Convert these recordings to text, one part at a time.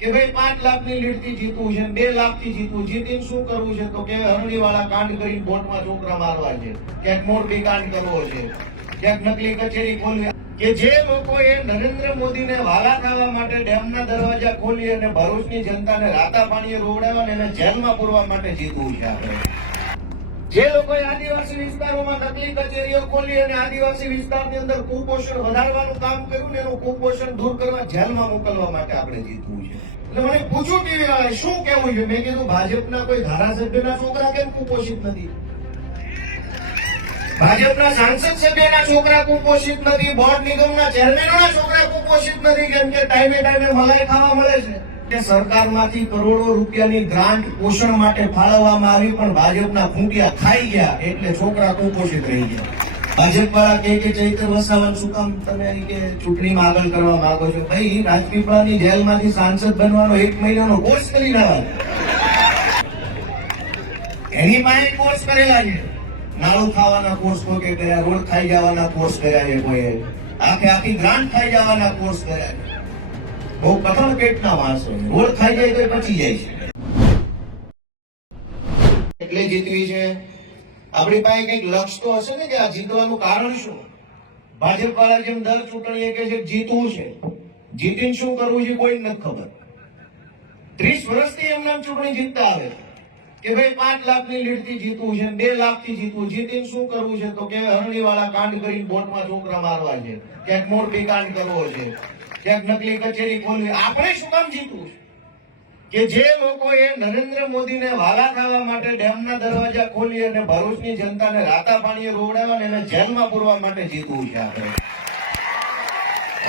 કે ભાઈ 5 લાખની લીડથી જીતવું છે, 2 લાખથી જીતવું, જીતીને શું કરવું છે? તો કે હરણીવાળા કાંડ કરીને બોટમાં છોકરા મારવા છે, ક્યાંક મોરબી કાંડ કરવો છે, ક્યાંક નકલી કચેરી ખોલવી, કે જે લોકોએ નરેન્દ્ર મોદીને વાલા થવા માટે ડેમના દરવાજા ખોલી અને ભરૂચની જનતાને રાતા પાણીએ રોવડાવવા અને એને જેલમાં પૂરવા માટે જીતવું છે આપણે. જે લોકોએ આદિવાસી વિસ્તારોમાં નકલી કચેરીઓ ખોલી અને આદિવાસી વિસ્તારની અંદર કુપોષણ વધારવાનું કામ કર્યું ને એનું કુપોષણ દૂર કરવા જેલમાં મોકલવા માટે આપણે જીતવું છે. એટલે મને પૂછ્યું ટીવી વાળાએ શું કહેવું છે? મેં કીધું ભાજપના કોઈ ધારાસભ્યના છોકરા કેમ કુપોષિત નથી? ભાજપના સાંસદ સભ્યના છોકરા કુપોષિત નથી, બોર્ડ નિગમના ચેરમેનોના છોકરા કુપોષિત નથી, કેમ કે ટાઈમે મલાઈ ખાવા મળે છે. કે સરકારમાંથી કરોડો રૂપિયાની ગ્રાન્ટ પોષણ માટે ફાળવવામાં આવી, પણ ભાજપના ખૂંટિયા ખાઈ ગયા એટલે છોકરા કુપોષિત રહી ગયા. ભાજપ વાળા કે ચૈતર વસાવાનું શું કામ તમે કે ચૂંટણીમાં આગળ કરવા માંગો છો? ભાઈ, રાજપીપળાની જેલમાંથી સાંસદ બનવાનો 1 મહિનાનો કોર્સ કરી લેવાનો, એની પાસે કોર્સ કરેલા છે. નાળું ખાવાના કોર્સ કોઈ કર્યા, રોડ ખાઈ જવાના કોર્સ કર્યા છે, કોઈ આખી ગ્રાન્ટ ખાઈ જવાના કોર્સ કર્યા છે. બહુ કઠણ પેટના માણસો, રોડ ખાઈ જાય તો બચી જાય છે. એટલે જીતવી છે. આપણી પાસે કઈક લક્ષ્ય તો હશે ને કે આ જીતવાનું કારણ શું? ભાજપ વાળા જેમ દર ચૂંટણીએ કે છે જીતવું છે, જીતીને શું કરવું છે કોઈ નથી ખબર. 30 વર્ષથી એમના ચૂંટણી જીતતા આવે કે ભાઈ 5 લાખની લીડથી જીતવું છે, 2 લાખથી જીતવું, જીતીને શું કરવું છે? તો કે હરણીવાળા કાંડ કરીને બોટમાં છોકરા મારવા છે, ક્યાંક મોરબી કાંડ કરવો છે, ક્યાંક નકલી કચેરી ખોલવી. આપણે શું કામ જીતવું છે? કે જે લોકોએ નરેન્દ્ર મોદીને વાલા થવા માટે ડેમના દરવાજા ખોલી અને ભરૂચની જનતાને રાતા પાણીએ રોવડાવવા અને એને જેલમાં પૂરવા માટે જીતવું છે આપણે.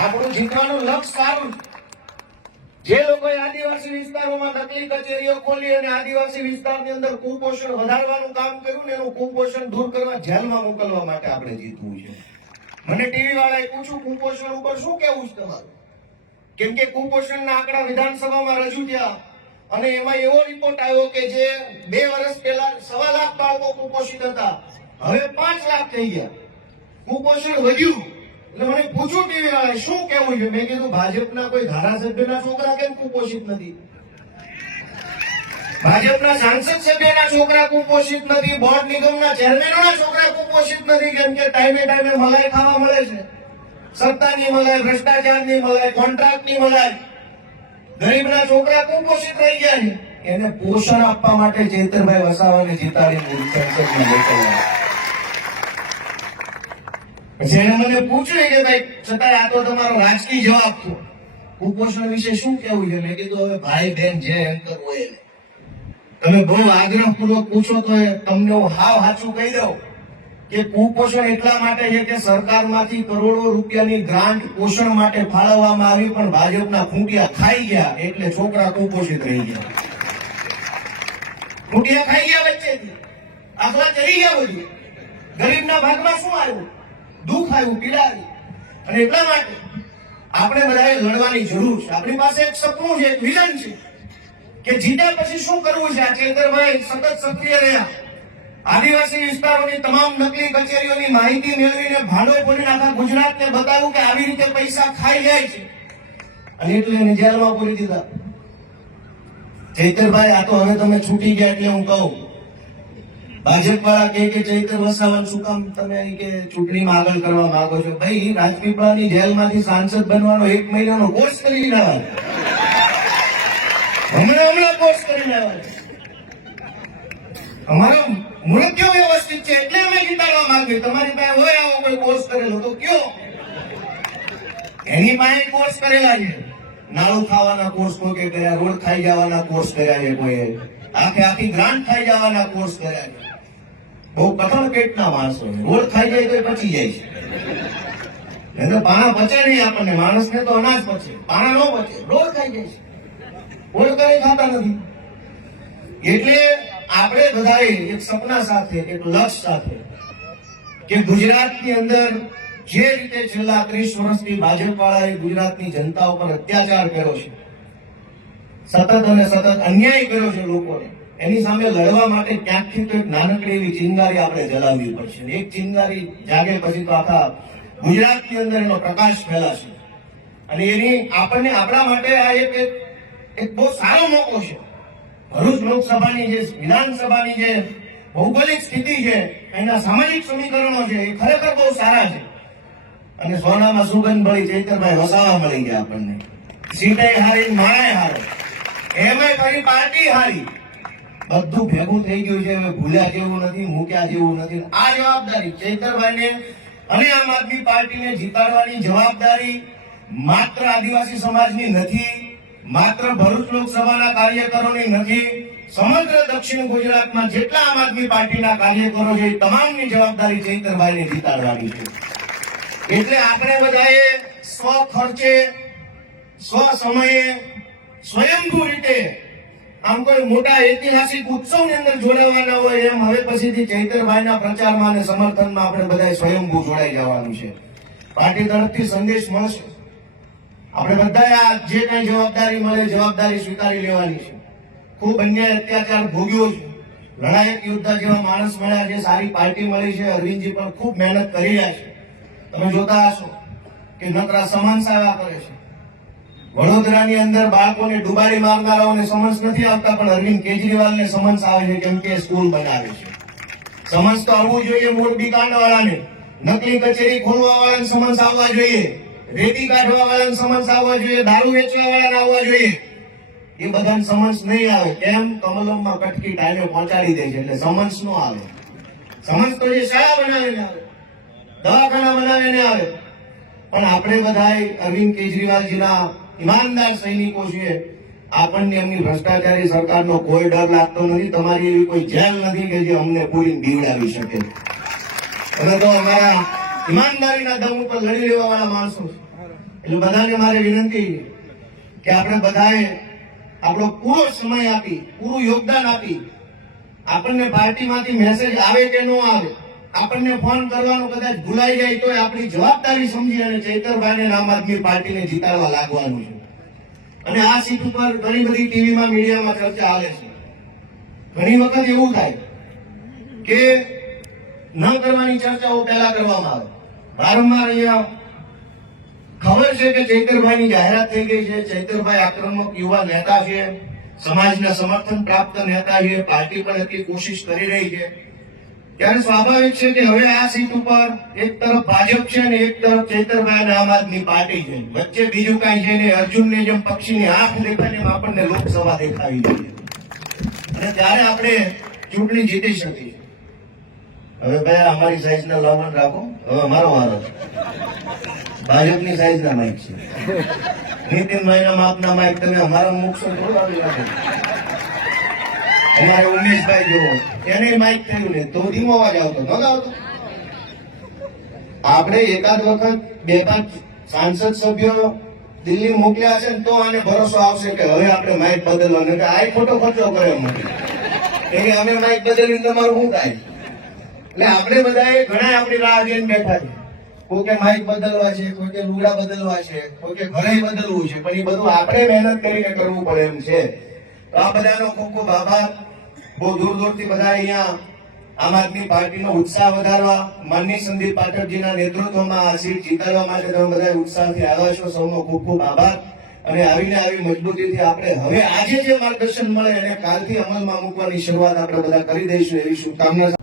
આપણું જીતવાનું લક્ષ્ય સારું. જે લોકોએ આદિવાસી વિસ્તારોમાં નકલી કચેરીઓ ખોલી અને આદિવાસી વિસ્તારની અંદર કુપોષણ વધારવાનું કામ કર્યું ને એનું કુપોષણ દૂર કરવા જેલમાં મોકલવા માટે આપણે જીતવું છે. મને ટીવી વાળાએ પૂછ્યું કુપોષણ ઉપર શું કહેવું છે તમારું? કેમ કે કુપોષણના આંકડા વિધાનસભામાં રજૂ થયા અને એમાં એવો રિપોર્ટ આવ્યો કે જે 2 વર્ષ પહેલા 1.25 લાખ બાળકો કુપોષિત હતા, હવે 5 લાખ થઈ ગયા. કુપોષણ વધ્યું. એટલે મને પૂછ્યું ટીવી વાળાએ શું કહેવું છે? મેં કીધું ભાજપના કોઈ ધારાસભ્યના છોકરા કેમ કુપોષિત નથી? ભાજપના સાંસદ સભ્યના છોકરા કુપોષિત નથી, બોર્ડ નિગમના ચેરમેનોના છોકરા કુપોષિત નથી, કેમ કે ટાઈમે મલાઈ ખાવા મળે છે. સત્તાની મલાઈ, ભ્રષ્ટાચારની મલાઈ, કોન્ટ્રાક્ટની મલાઈ. ગરીબના છોકરા કુપોષિત રહી ગયા છે. એને પોષણ આપવા માટે ચૈતરભાઈ વસાવાને જીતાડી સંસદમાં મોકલ્યા. પછી એને મને પૂછ્યું કે ભાઈ છતાં આ તો તમારો રાજકીય જવાબ છો, કુપોષણ વિશે શું કહેવું છે? મેં કીધું હવે ભાઈ બહેન જે એમ કરવું એ તમે બહુ આગ્રહપૂર્વક પૂછો તો તમને હું હાવ સાચું કહી દઉં કે કુપોષણ એટલા માટે છે કે સરકારમાંથી કરોડો રૂપિયાની ગ્રાન્ટ પોષણ માટે ફાળવવામાં આવી, પણ ભાજપના ખૂંટિયા ખાઈ ગયા એટલે છોકરા કુપોષિત રહી ગયા. ખૂંટિયા ખાઈ ગયા વચ્ચેથી, આખલા ચરી ગયા બધું. ગરીબના ભાગમાં શું આવ્યું? દુઃખ આવ્યું, પીડા આવી. અને એટલા માટે આપણે બધાએ લડવાની જરૂર છે. આપણી પાસે એક સપનું છે, એક વિઝન છે કે જીત્યા પછી શું કરવું છે. આ ચેતરભાઈ સતત સક્રિય રહ્યા, આદિવાસી વિસ્તારોની તમામ નકલી કચેરીઓની માહિતી મેળવીને ભાંડો ફોડીને આખા ગુજરાતને બતાવ્યું કે આવી રીતે પૈસા ખાઈ જાય છે, અને એટલે એને જેલમાં પૂરી દીધા. ચૈતરભાઈ, આ તો હવે તમે છૂટી ગયા એટલે હું કહું, ભાજપ વાળા કે ચૈતર વસાવાનું શું કામ તમે કે ચૂંટણીમાં આગળ કરવા માંગો છો? ભાઈ, રાજપીપળાની જેલમાંથી સાંસદ બનવાનો 1 મહિનાનો કોર્સ કરી લેવાનો, હમણાં કોર્સ કરી લેવાનો. અમારો મૃત્યુ વ્યવસ્થિત છે એટલે અમે જીતાડવા માંગીએ. તમારી પાસે હોય આવો કોઈ કોર્સ કરેલો તો કયો? એની પાસે કોર્સ કરેલા છે. નાળું ખાવાના કોર્સ કોઈ કર્યા, રોડ ખાઈ જવાના કોર્સ કર્યા છે, કોઈ આખી ગ્રાન્ટ ખાઈ જવાના કોર્સ કર્યા છે. બહુ કઠણ પેટના માણસો, રોડ ખાઈ જાય તો બચી જાય છે. એટલે પાણા પચે નહીં આપણને, માણસને તો અનાજ પચે, પાણા ન પચે, રોડ ખાઈ જાય છે. કોઈ કઈ ખાતા નથી. એટલે આપણે બધાએ એક સપના સાથે, એક લક્ષ્ય સાથે કે ગુજરાતની અંદર જે રીતે છેલ્લા 30 વર્ષથી ભાજપ વાળાએ ગુજરાતની જનતા ઉપર અત્યાચાર કર્યો છે, સતત અને સતત અન્યાય કર્યો છે લોકોને, એની સામે લડવા માટે ક્યાંકથી તો એક નાનકડી એવી ચિંગારી આપણે જલાવવી પડશે. એક ચિંગારી જાગે પછી તો આખા ગુજરાતની અંદર એનો પ્રકાશ ફેલાશે. અને એની આપણને આપણા માટે આ એક એક બહુ સારો મોકો છે. ભરૂચ લોકસભાની જે વિધાનસભાની જે ભૌગોલિક સ્થિતિ છે, એના સામાજિક સમીકરણો છે, એ ખરેખર બહુ સારા છે. અને સોનામાં સુગંધ મળી, ચૈતરભાઈ વસાવા મળી ગયા આપણને. સીટે હારી, માળાએ હારો, એમાંય ફરી પાર્ટી હારી. બધું ભેગું થઈ ગયું છે. હવે ભૂલ્યા જેવું નથી, મૂક્યા જેવું નથી. આ જવાબદારી ચૈતરભાઈને અને આમ આદમી પાર્ટીને જીતાડવાની જવાબદારી માત્ર આદિવાસી સમાજની નથી, માત્ર ભરૂચ લોકસભાના કાર્યકરોની નથી. સમગ્ર દક્ષિણ ગુજરાતમાં જેટલા આમ આદમી પાર્ટીના કાર્યકરો છે, એ તમામની જવાબદારી ચૈતરભાઈને જીતાડવાની છે. એટલે આપણે બધાએ સ્વ ખર્ચે, સ્વ સમયે, સ્વયંભૂ રીતે આમ કોઈ મોટા ઐતિહાસિક ઉત્સવની અંદર જોડાવાના હોય એમ હવે પછીથી ચૈતરભાઈના પ્રચારમાં અને સમર્થનમાં આપણે બધા સ્વયંભૂ જોડાઈ જવાનું છે. પાર્ટી તરફથી સંદેશ મળશે. આપણે બધા આ જે કઈ જવાબદારી મળે, જવાબદારી સ્વીકારી લેવાની છે. ખૂબ અન્યાય અત્યાચાર ભોગ્યો છે. લડાયક યોદ્ધા જેવા માણસ મળ્યા છે, સારી પાર્ટી મળી છે. અરવિંદજી પણ ખૂબ મહેનત કરી રહ્યા છે. તમે જોતા હશો કે નકરા સમન્સ આવ્યા કરે છે. વડોદરાની અંદર બાળકોને ડુબાડી મારનારાઓને સમન્સ નથી આવતા, પણ અરવિંદ કેજરીવાલને સમન્સ આવે છે, કેમ કે સ્કૂલ બનાવે છે. સમન્સ તો આવવું જોઈએ મોરબી કાંડવાળાને, નકલી કચેરી ખોલવા વાળાને સમન્સ આવવા જોઈએ, રેતી કાઢવા વાળાને સમન્સ આવવા જોઈએ, દારૂ વેચવા વાળાને આવવા જોઈએ. એ બધાને સમન્સ નહીં આવે. કેમ? કમલમમાં કટકી ટાઈમે પહોંચાડી દે છે, એટલે સમન્સ નો આવે. સમન્સ તો જે શાળા બનાવીને આવે, દવાખાના બનાવીને આવે. પણ આપણે બધા અરવિંદ કેજરીવાલજીના ઈમાનદાર સૈનિકો છીએ. આપણને એમની ભ્રષ્ટાચારી સરકારનો કોઈ ડર લાગતો નથી. તમારી એવી કોઈ જેલ નથી કે જે અમને પૂરી બીવડાવી શકે. તમે તો અમારા ઈમાનદારીના દમ ઉપર લડી લેવા વાળા માણસો છે. એટલે બધાને મારે વિનંતી કે આપણે બધાએ આપણો પૂરો સમય આપી, પૂરું યોગદાન આપી. આપણને પાર્ટીમાંથી મેસેજ આવે કે ન આવે, આપણને ફોન કરવાનો કદાચ ભૂલાઈ જાય તો આપણી જવાબદારી સમજી અને ચૈતરભાઈને આમ આદમી પાર્ટીને જીતાડવા લાગવાનું છે. અને આ સીટ ઉપર ઘણી બધી ટીવીમાં, મીડિયામાં ચર્ચા હાલે છે. ઘણી વખત એવું થાય કે ન કરવાની ચર્ચાઓ પહેલા કરવામાં આવે. વારંવાર અહીંયા ખબર છે કે ચૈતરભાઈની જાહેરાત થઈ ગઈ છે. ચૈતરભાઈ આક્રમક યુવા નેતા છે, સમાજના સમર્થન પ્રાપ્ત નેતા છે, પાર્ટી પણ એટલી કોશિશ કરી રહી છે. ત્યારે સ્વાભાવિક છે કે હવે આ સીટ ઉપર એક તરફ ભાજપ છે અને એક તરફ ચૈતરભાઈ અને આમ આદમી પાર્ટી છે. વચ્ચે બીજું કાંઈ છે નહીં. અર્જુનને જેમ પક્ષીની આંખ દેખાય એમ આપણને લોકસભા દેખાવી જોઈએ. અને ત્યારે આપણે ચૂંટણી જીતી શકીએ. હવે ભાઈ અમારી સાઈઝના લવણ રાખો. હવે અમારો વારો છે. ભાજપની સાઈઝના માઇક છે. નીતિનભાઈના માપના માઇક તમે અમારા મૂકશો થોડું આવી રાખો. અમારે ઉમેશભાઈ જોવો, એને માઇક થયું ને તો ધીમો અવાજ આવતો નતો આવતો. આપણે એકાદ વખત 2-5 સાંસદ સભ્યો દિલ્હી મોકલ્યા છે ને તો આને ભરોસો આવશે કે હવે આપણે માઇક બદલવાનો, કે આ ખોટો ખર્ચો કર્યો મને કે અમે માઇક બદલીને તમારું શું થાય. એટલે આપણે બધાએ ઘણા આપણી રાહ જોઈને બેઠા છે. કોઈ કે માઇક બદલવા છે, કોઈ કે લુગડા બદલવા છે, કોઈ કે ઘરે બદલવું છે, પણ એ બધું આપણે મહેનત કરીને કરવું પડે એમ છે. તો આ બધાનો ખૂબ ખૂબ આભાર. બહુ દૂર દૂરથી બધા અહીંયા આમ આદમી પાર્ટીનો ઉત્સાહ વધારવા, માનનીય સંદીપ પાઠકજીના નેતૃત્વમાં આ સીટ જીતાડવા માટે તમે બધા ઉત્સાહથી આવ્યા છો. સૌનો ખૂબ ખૂબ આભાર. અને આવીને આવી મજબૂતીથી આપણે હવે આજે જે માર્ગદર્શન મળે એને કાલથી અમલમાં મૂકવાની શરૂઆત આપણે બધા કરી દઈશું એવી શુભકામના.